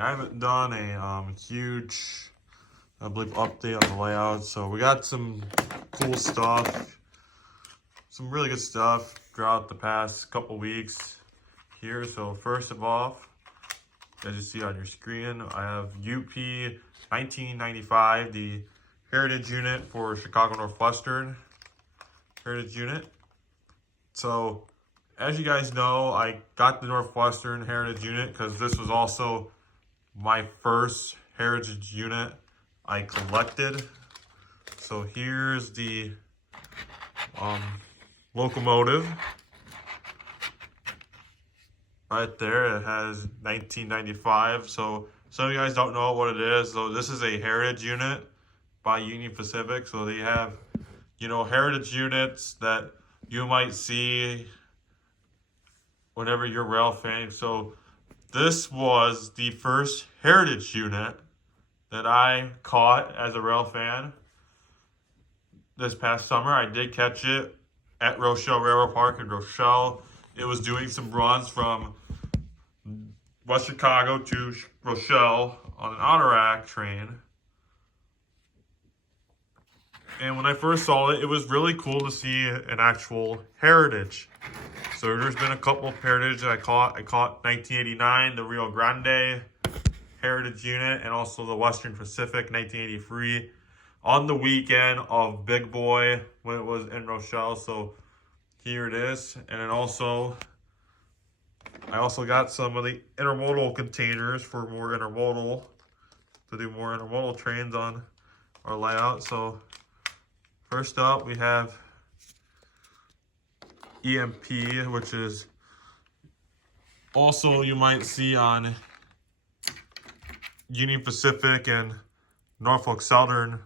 I haven't done a huge, I believe, update on the layout. So we got some cool stuff, some really good stuff throughout the past couple weeks here. So first of all, as you see on your screen, I have UP 1995, the Heritage Unit for Chicago Northwestern Heritage Unit. So as you guys know, I got the Northwestern Heritage Unit because this was also my first Heritage Unit I collected. So here's the locomotive right there. It has 1995. So some of you guys don't know what it is. So this is a Heritage Unit by Union Pacific. So they have, Heritage units that you might see whenever you're rail fan. So this was the first Heritage Unit that I caught as a rail fan this past summer. I did catch it at Rochelle Railroad Park in Rochelle. It was doing some runs from West Chicago to Rochelle on an Autorac train. And when I first saw it, it was really cool to see an actual Heritage. So there's been a couple of Heritage that I caught. I caught 1989, the Rio Grande Heritage Unit, and also the Western Pacific 1983 on the weekend of Big Boy when it was in Rochelle. So here it is. And then also, I also got some of the intermodal containers for more intermodal, to do more intermodal trains on our layout. So first up, we have EMP, which is also you might see on Union Pacific and Norfolk Southern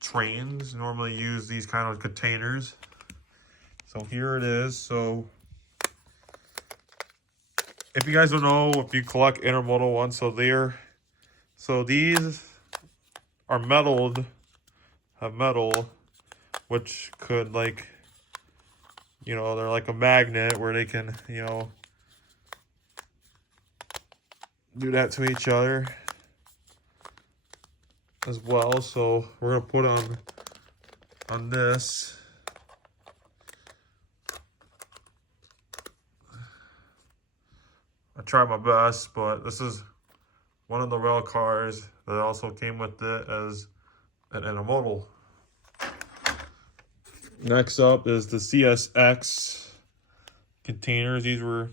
trains. Normally use these kind of containers. So here it is. So if you guys don't know, if you collect intermodal ones, so these are have metal, which could they're like a magnet where they can, do that to each other as well. So we're gonna put on this. I tried my best, but this is one of the rail cars that also came with it as an intermodal. Next up is the CSX containers. These were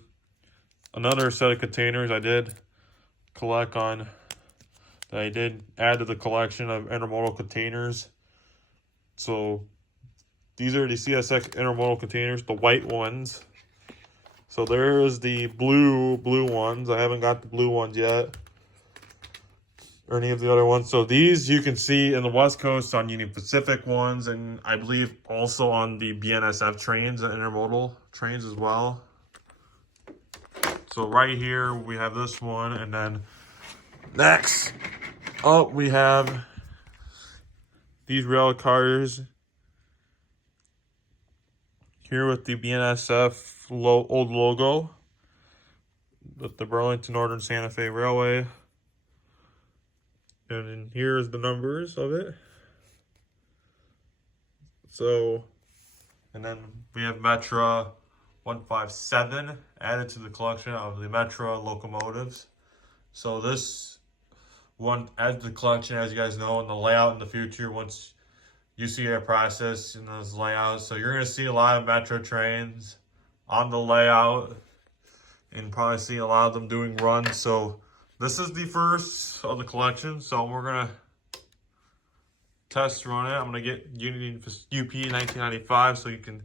another set of containers I did collect on, that I did add to the collection of intermodal containers. So these are the CSX intermodal containers, the white ones. So there's the blue ones. I haven't got the blue ones yet, or any of the other ones. So these you can see in the West Coast on Union Pacific ones, and I believe also on the BNSF trains and intermodal trains as well. So right here we have this one, and then next up we have these rail cars here with the BNSF old logo with the Burlington Northern Santa Fe Railway. And then here's the numbers of it. So, and then we have Metra 157 added to the collection of the Metra locomotives. So this one adds to the collection, as you guys know, in the layout in the future, once you see our process in those layouts. So you're going to see a lot of Metra trains on the layout, and probably see a lot of them doing runs. So this is the first of the collection. So we're going to test run it. I'm going to get UP 1995 so you can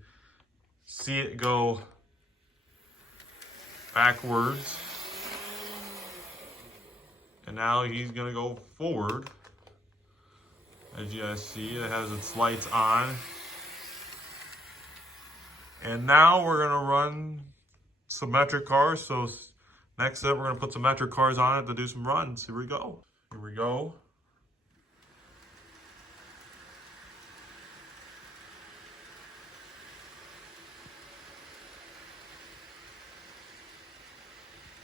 see it go backwards. And now he's going to go forward. As you guys see, it has its lights on. And now we're going to run some metric cars. So next up, we're going to put some metric cars on it to do some runs. Here we go. Here we go.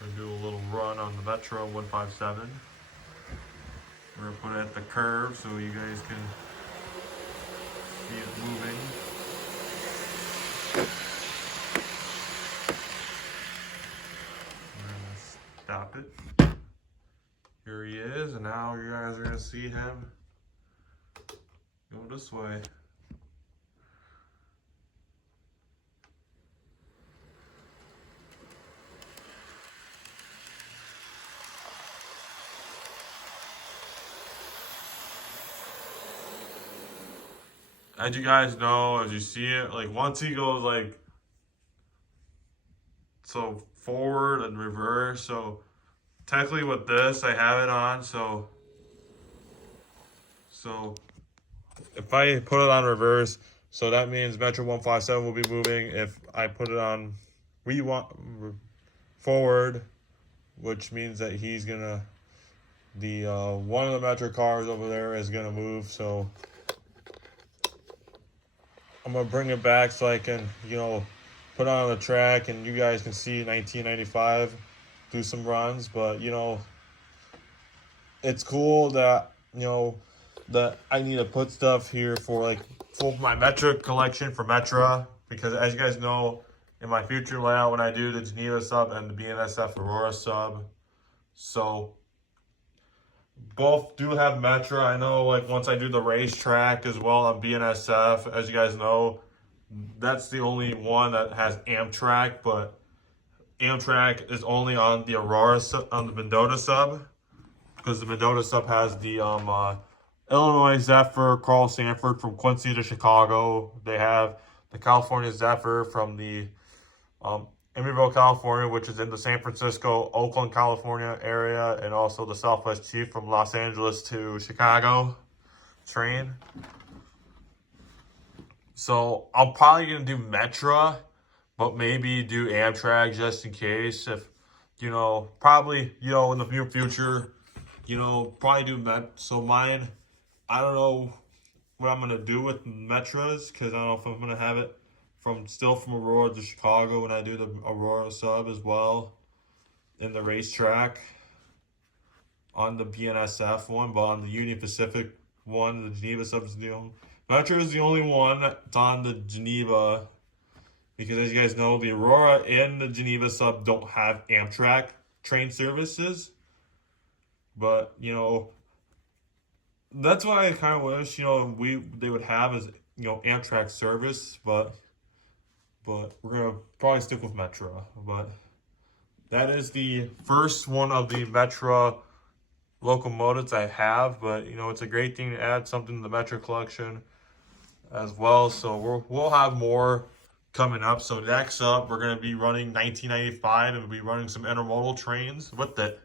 We're going to do a little run on the Metro 157. We're gonna put it at the curve so you guys can see it moving. We're gonna stop it. Here he is, and now you guys are gonna see him go this way. As you guys know, as you see it, like once he goes like so forward and reverse, so technically with this I have it on, so if I put it on reverse, so that means Metro 157 will be moving. If I put it on forward, which means that he's gonna one of the Metro cars over there is gonna move. So I'm gonna bring it back so I can, put it on the track and you guys can see 1995 do some runs. But it's cool that that I need to put stuff here for my Metra collection for Metra, because as you guys know, in my future layout when I do the Geneva sub and the BNSF Aurora sub, so both do have Metra. I know once I do the racetrack as well on BNSF, as you guys know, that's the only one that has Amtrak, but Amtrak is only on the Aurora on the Mendota sub, because the Mendota sub has the Illinois Zephyr, Carl Sanford from Quincy to Chicago. They have the California Zephyr from the Emeryville, California, which is in the San Francisco, Oakland, California area, and also the Southwest Chief from Los Angeles to Chicago train. So I'm probably going to do Metra, but maybe do Amtrak just in case. If, probably, in the near future, probably do So mine, I don't know what I'm going to do with Metras, because I don't know if I'm going to have it from Aurora to Chicago when I do the Aurora sub as well in the racetrack on the BNSF one, but on the Union Pacific one, the Geneva sub is the only. Metra is the only one that's on the Geneva, because as you guys know, the Aurora and the Geneva sub don't have Amtrak train services. But, that's what I kind of wish, they would have is, Amtrak service, but we're going to probably stick with Metra. But that is the first one of the Metra locomotives I have, but, it's a great thing to add something to the Metra collection as well. So we'll have more coming up. So next up, we're going to be running 1995, and we'll be running some intermodal trains with it.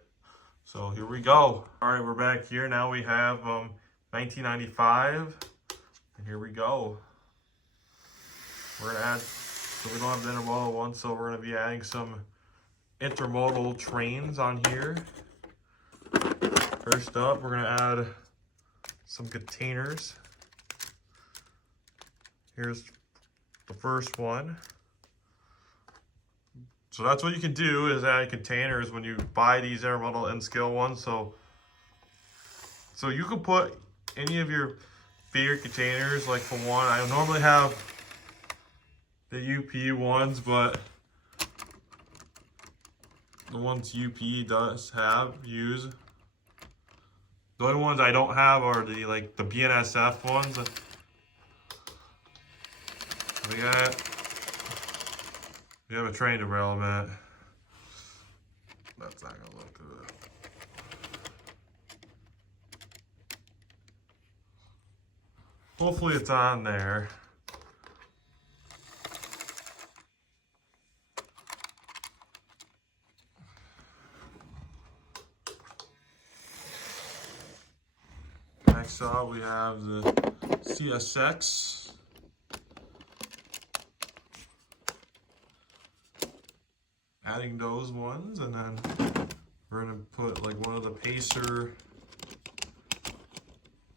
So here we go. All right, we're back here. Now we have 1995, and here we go. We're going to add, so we don't have the intermodal one, so we're going to be adding some intermodal trains on here. First up, we're going to add some containers. Here's the first one. So that's what you can do, is add containers when you buy these intermodal N-scale ones. So you can put any of your favorite containers. Like for one, I normally have the UP ones, but the ones UP does use. The only ones I don't have are the BNSF ones. We have a train derailment. That's not gonna look good. Hopefully it's on there. Next up, we have the CSX. Adding those ones, and then we're gonna put one of the Pacer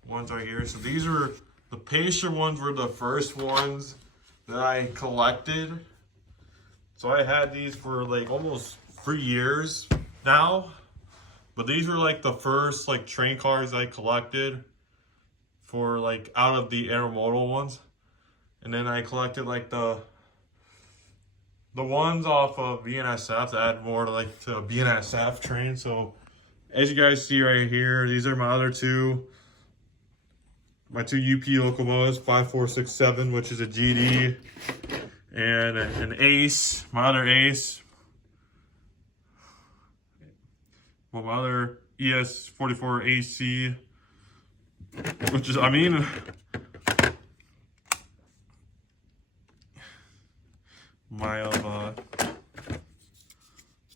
ones right here. So these are the Pacer ones, were the first ones that I collected. So I had these for almost 3 years now. But these were like the first like train cars I collected for like out of the intermodal ones. And then I collected like the ones off of BNSF to add more to like to a BNSF train. So as you guys see right here, these are my other two. My two UP locomotives, 5467, which is a GD, and an Ace, my other Ace. Well, my other ES44 AC, which is, I mean, my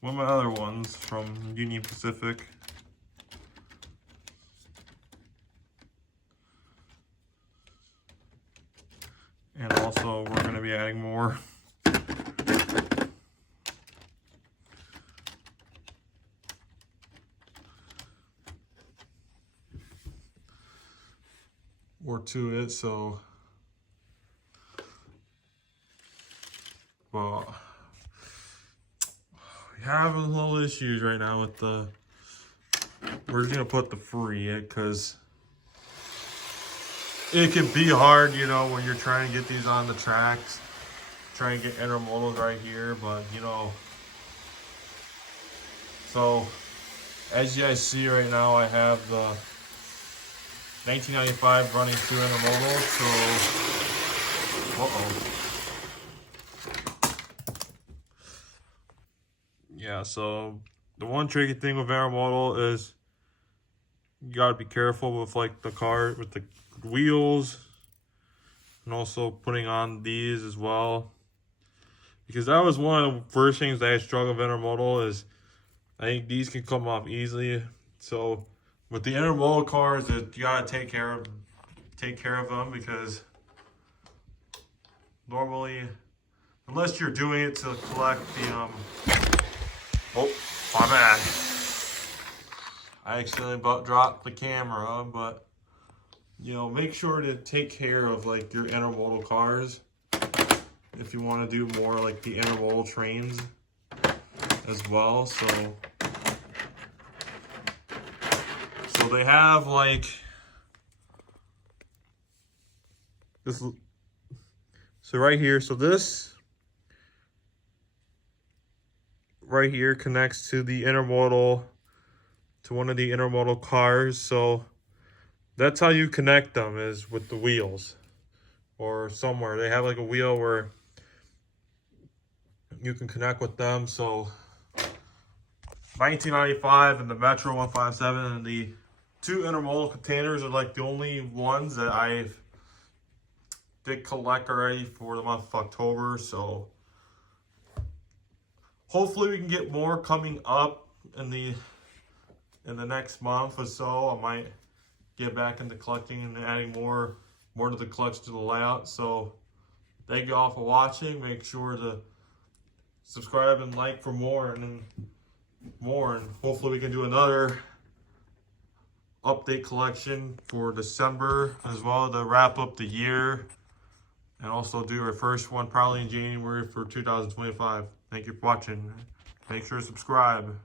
one of my other ones from Union Pacific. And also, we're going to be adding more. More to it, so. Well, we have a little issues right now with the. We're just going to put the free because it can be hard, you know, when you're trying to get these on the tracks, trying to get intermodals right here, but you know, so as you guys see right now, I have the 1995 running 2 intermodals, so, yeah, so the one tricky thing with intermodal is you gotta be careful with like the car, with the wheels, and also putting on these as well, because that was one of the first things that I struggled with intermodal is I think these can come off easily. So with the intermodal cars, you gotta take care of them, because normally, unless you're doing it to collect the oh, my bad, I accidentally dropped the camera, but you know, make sure to take care of like your intermodal cars if you want to do more like the intermodal trains as well. So they have like this. So right here, so this right here connects to the intermodal, to one of the intermodal cars. So that's how you connect them, is with the wheels or somewhere. They have like a wheel where you can connect with them. So 1995 and the Metro 157 and the 2 intermodal containers are like the only ones that I did collect already for the month of October. So hopefully we can get more coming up in the next month or so. I might get back into collecting and adding more to the collection, to the layout. So thank you all for watching. Make sure to subscribe and like for more, and hopefully we can do another update collection for December as well to wrap up the year, and also do our first one probably in January for 2025. Thank you for watching. Make sure to subscribe.